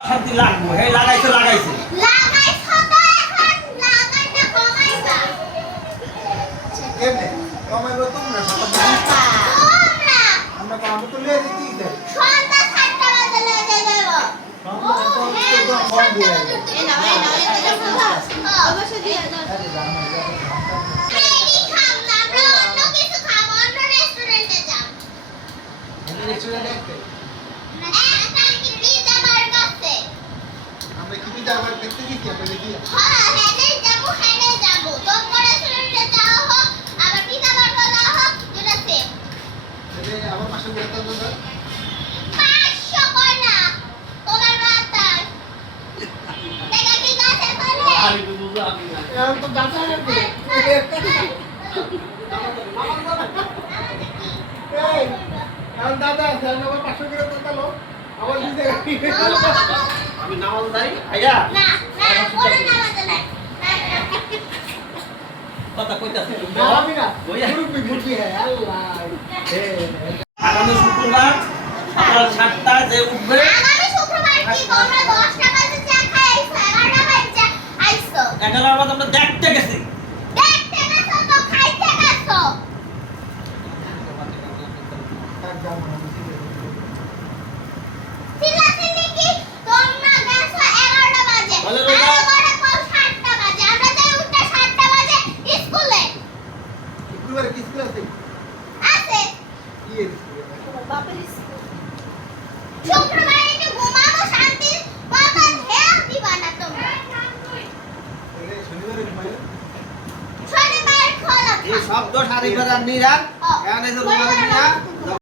শান্তি লাগবো হে লাগাইছে লাগাইছে লাগাইছো তো এখন লাগাইটা কমাইবা কেমনে কমাইবো তোমরা তোমরা আমরা কাম তো লিয়ে দিতে সন্ধ্যা 7টা বাজে লেগে দেব এই না এটা অবশ্যই দিয়ে দাও এই খাম না আমরা অন্য কিছু খাবো অন্য রেস্টুরেন্টে যাব রেস্টুরেন্টে একটা একটা কি পিজা বার্গার আছে আমরা কি পিজা আবার দেখতে গেছি আপনাদের কি হ্যাঁ হেনে যাব তোর রেস্টুরেন্টে যাওয়া হোক আবার পিজা বার্গার যাওয়া হোক যেটা সেম এই আবার পাশে বেরোতে দাদা 500 কই না তোমার মাতার দেখা ঠিক আছে তাহলে আমি তো বুঝলাম না এখন তো দাদা আছে এই এখন দাদা আছে আবার পাশে বেরোতে দাও আবার দিতে আমি নামাজ দাই আইয়া না ওরে না বাজে না কথা কইতাছে আমি না মুরব্বি মুরব্বি হ্যাঁ আল্লাহ আগামী শুক্রবার সকাল 7টায় যে উঠবে আগামী শুক্রবার কি তোমরা 10টা বাজে চা খাইছো 11টা বাজে আইছো 11টার বাজে আমরা দেখতে গেছি দেখতে গেছো তো খাইতে গেছো চিল্লাচিল্লি কি তোমরা গেছো 11টা বাজে বলে রোজা। আমরা কোন 7টা বাজে আমরা যাই উঠতে 7টা বাজে স্কুলে শুক্রবারে কি স্কুল আছে আছে ইয়ে শুক্রবার একটু ঘুমাবো শান্তি মতন হেলথ দিবা না তোমরা শনিবারে ঘুমাই শনিবার খোলা এই শব্দ সারিবার আর নিরাট ও, এখানে যে শনিবার রোজা